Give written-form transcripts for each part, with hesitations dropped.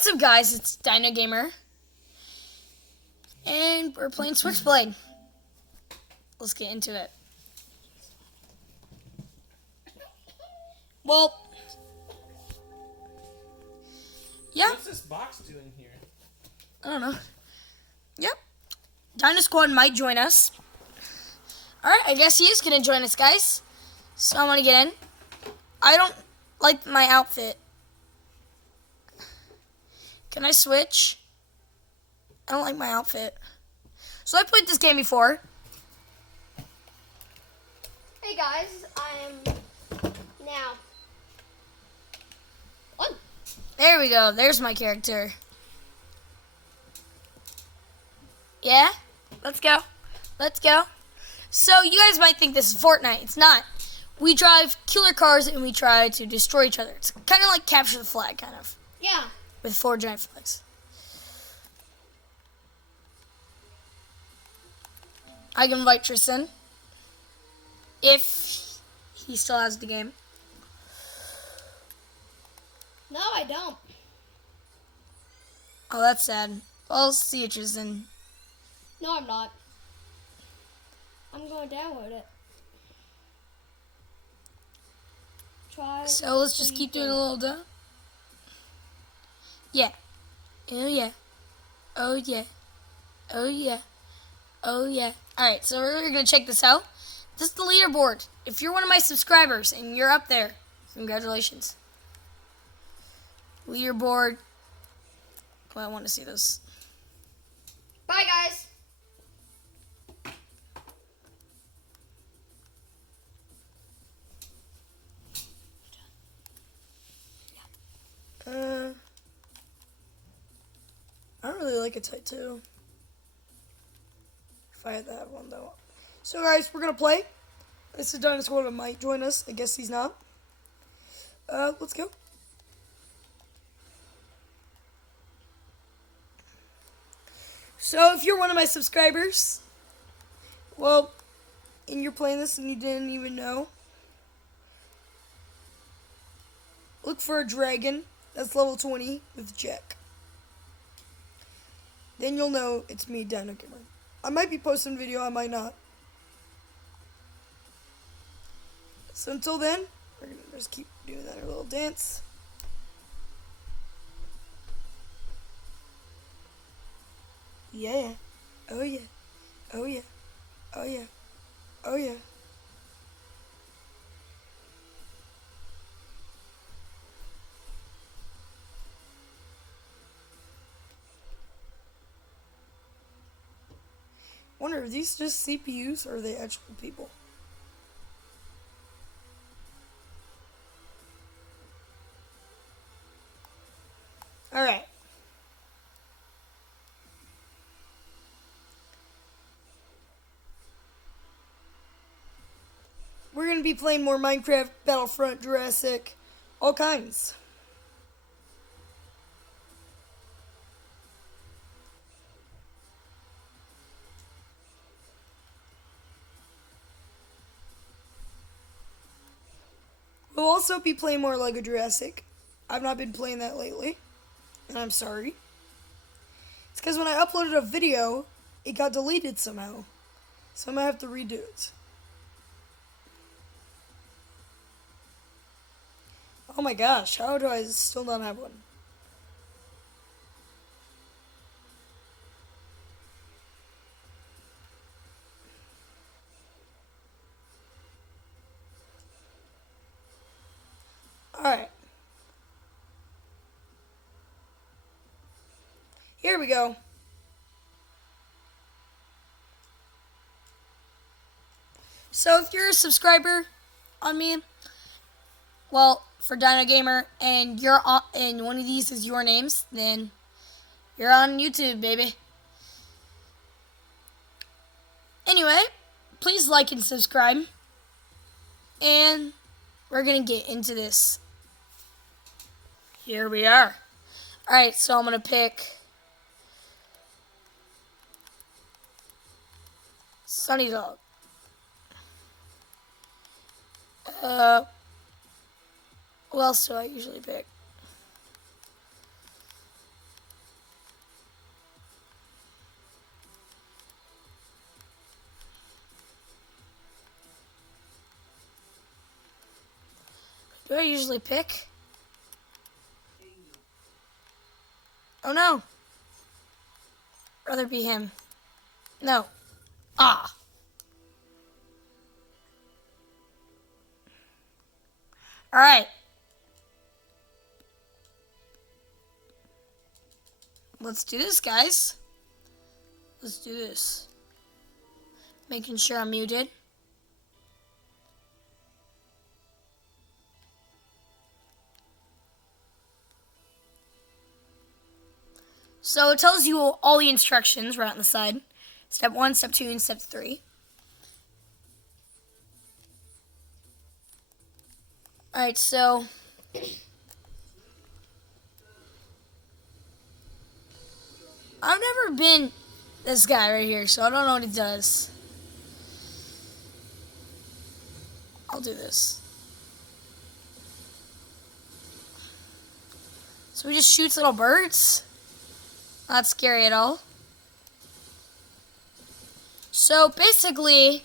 What's up, guys? It's Dino Gamer, and we're playing Switchblade. Let's get into it. Well, yeah. What's this box doing here? I don't know. Yep. Dino Squad might join us. Alright, I guess he is going to join us, guys. So I'm going to get in. I don't like my outfit. Can I switch? I don't like my outfit. So I played this game before. Hey guys, I'm now on. There we go. There's my character. Yeah? Let's go. Let's go. So you guys might think this is Fortnite. It's not. We drive killer cars and we try to destroy each other. It's kind of like capture the flag, kind of. Yeah. With 4 giant flags. I can invite Tristan. If he still has the game. No, I don't. Oh, that's sad. Well, see you, Tristan. No, I'm not. I'm going to download it. Try. So let's just keep doing a little down. Yeah. Oh yeah. Oh yeah. Oh yeah. Oh yeah. Alright, so we're gonna check this out. This is the leaderboard. If you're one of my subscribers and you're up there, congratulations. Leaderboard. Oh, I want to see this. Bye, guys. I don't really like a Type 2. If I had that one, though. So, guys, we're going to play. This is Dino Squad that might join us. I guess he's not. Let's go. So, if you're one of my subscribers, well, and you're playing this and you didn't even know, look for a dragon that's level 20 with Jack. Then you'll know it's me, Dino Gamer. I might be posting a video, I might not. So until then, we're gonna just keep doing that little dance. Yeah. Oh yeah. Oh yeah. Oh yeah. Oh yeah. Wonder, are these just CPUs or are they actual people? Alright. We're going to be playing more Minecraft, Battlefront, Jurassic, all kinds. We'll also be playing more Lego Jurassic. I've not been playing that lately, and I'm sorry. It's because when I uploaded a video, it got deleted somehow. So I might have to redo it. Oh my gosh, how do I still not have one? Alright. Here we go. So if you're a subscriber on me, well, for Dino Gamer, and you're on, and one of these is your names, then you're on YouTube, baby. Anyway, please like and subscribe. And we're gonna get into this. Here we are. Alright, so I'm gonna pick Sunny Dog. Who else do I usually pick? Do I usually pick? Oh no. Rather be him. No. Ah. Alright. Let's do this, guys. Let's do this. Making sure I'm muted. So it tells you all the instructions right on the side. Step 1, Step 2, and Step 3. Alright, so... I've never been this guy right here, so I don't know what he does. I'll do this. So he just shoots little birds? Not scary at all. So basically,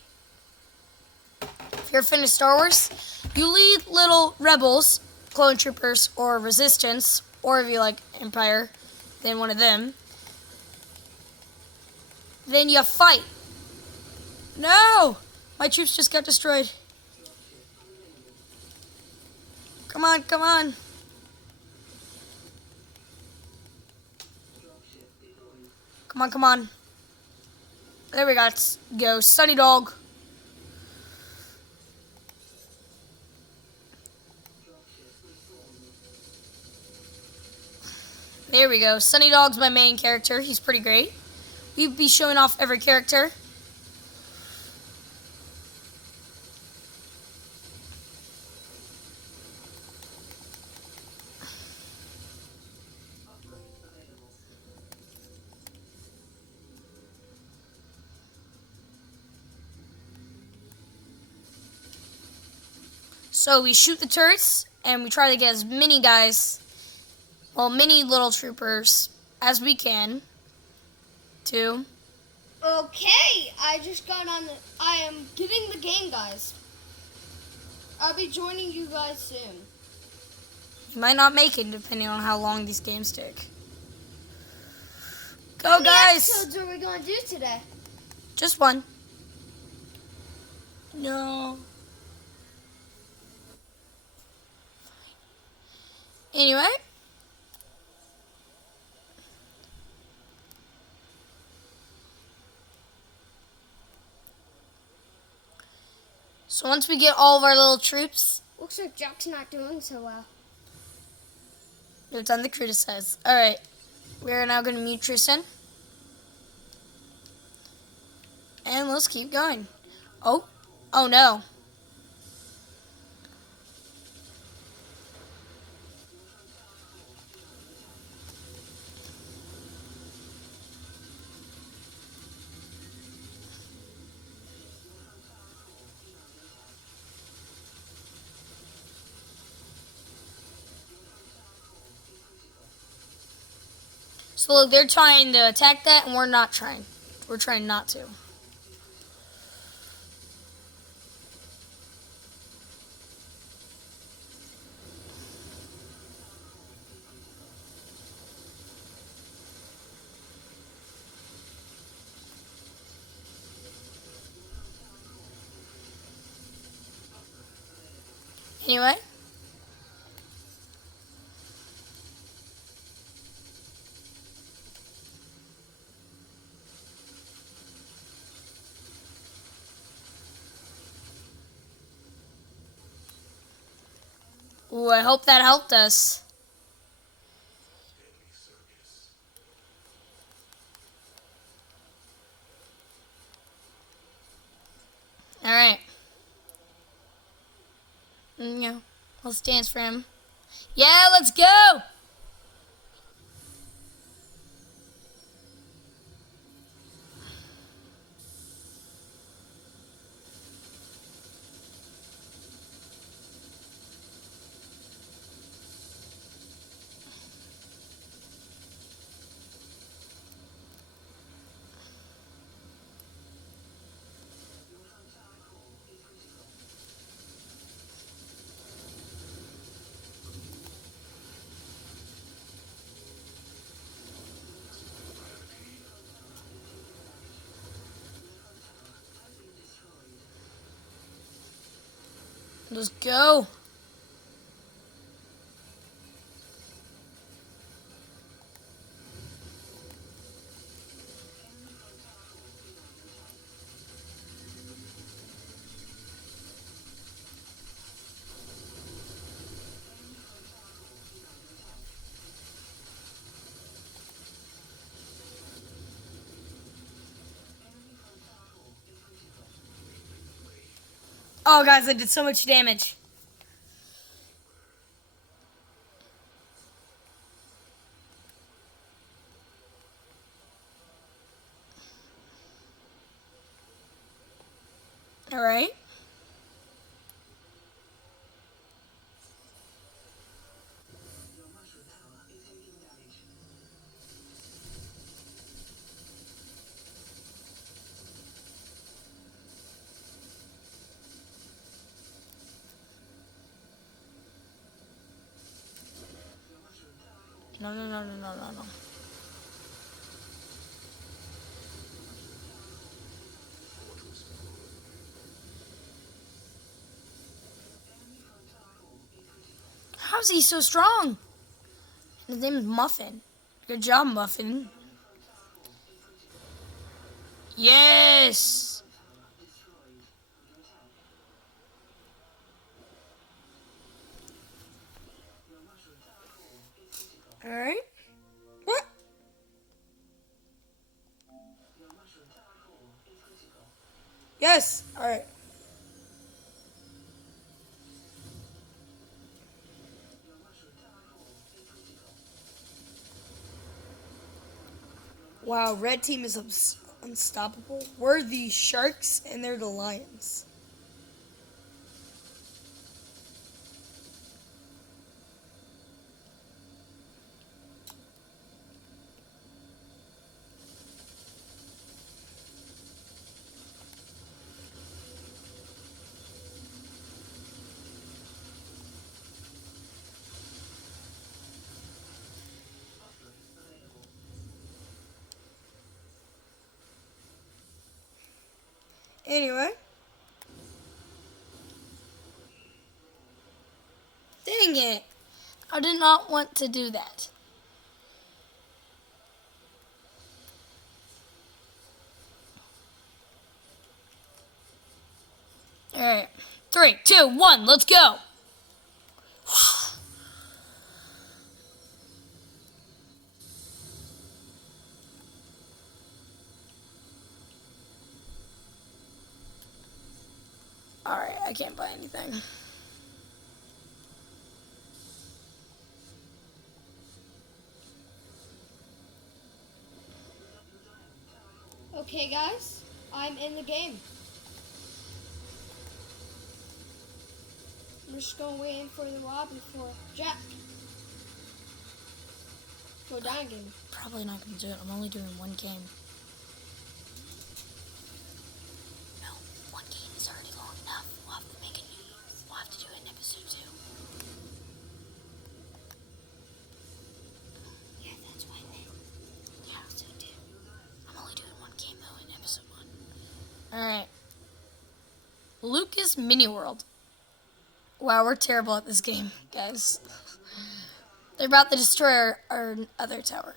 if you're a fan of Star Wars, you lead little rebels, clone troopers, or resistance, or if you like Empire, then one of them. Then you fight. No! My troops just got destroyed. Come on, come on. Come on, come on. There we go. Sunny Dog. There we go. Sunny Dog's my main character. He's pretty great. We'd be showing off every character. So we shoot the turrets, and we try to get as many guys, well, many little troopers as we can, to... Okay, I just got on I am getting the game, guys. I'll be joining you guys soon. You might not make it, depending on how long these games take. Go, How many guys! episodes are we going to do today? Just one. No. Anyway. So once we get all of our little troops, Looks like Jack's not doing so well. they're done to criticize. Alright. We are now going to mute Tristan. And let's keep going. Oh. Oh no. So look, they're trying to attack that, and we're not trying. We're trying not to. Anyway. Ooh, I hope that helped us. Alright. Yeah, let's dance for him. Yeah, let's go! Let's go. Oh, guys, I did so much damage. All right. No, no, no, no, no, no, no. How's he so strong? His name is Muffin. Good job, Muffin. Yes! Alright. What? Yes! Alright. Wow, red team is unstoppable. We're the sharks and they're the lions. Anyway. Dang it. I did not want to do that. Alright. 3, 2, 1, let's go. Alright, I can't buy anything. Okay, guys, I'm in the game. I'm just going waiting for the lobby for Jack. Go down game. Probably not going to do it. I'm only doing one game. No, one game is already long enough. We'll have to make it. We'll have to do it in episode 2. Yeah, that's what I meant. Yeah, so 2. I'm only doing one game though in episode 1. Alright. Lucas Mini World. Wow, we're terrible at this game, guys. They're about to destroy our other tower.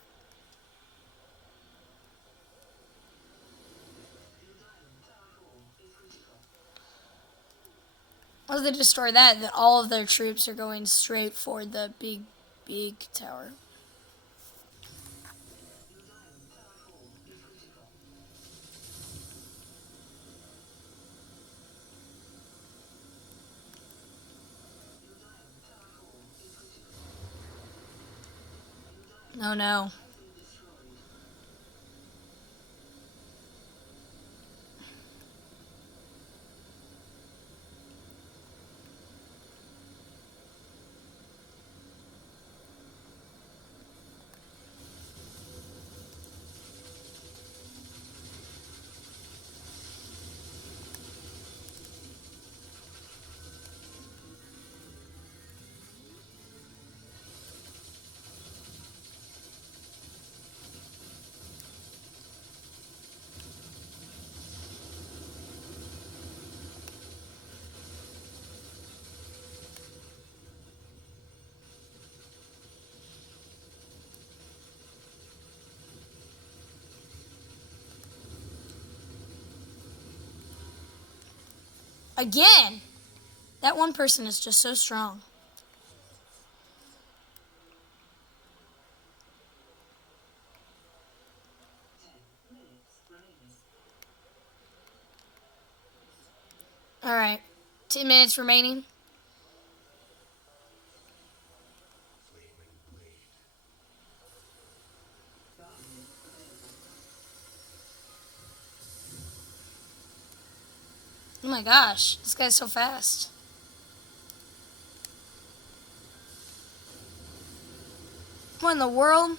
Once they destroy that, then all of their troops are going straight for the big tower. Oh no. Again! That one person is just so strong. Alright. 10 minutes remaining. Oh my gosh, this guy's so fast. What in the world?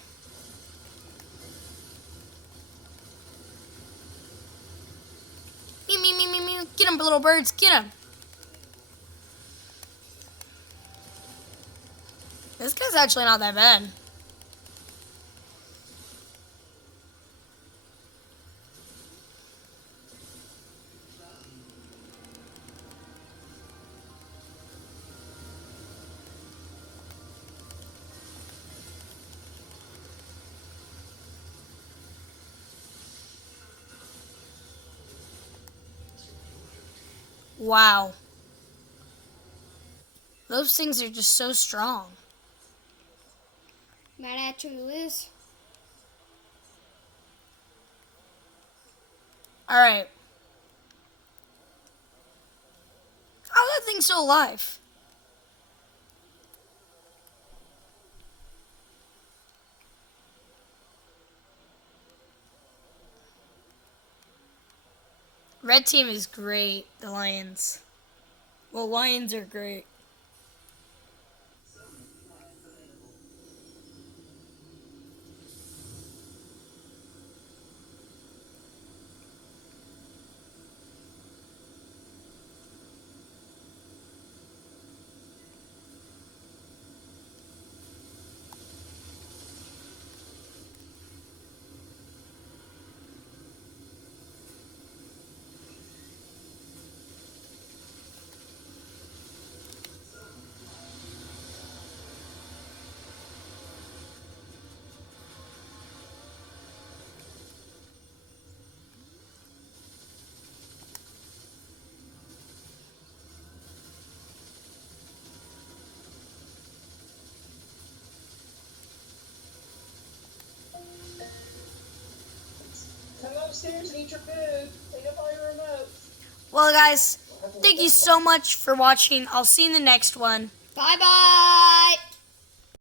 Me. Get him, little birds, get him. This guy's actually not that bad. Wow. Those things are just so strong. Might actually lose. Alright. How's that thing still alive? Red team is great, the Lions. Well, Lions are great. Come upstairs and eat your food. Clean up all your remotes. Well, guys, thank you so much for watching. I'll see you in the next one. Bye-bye.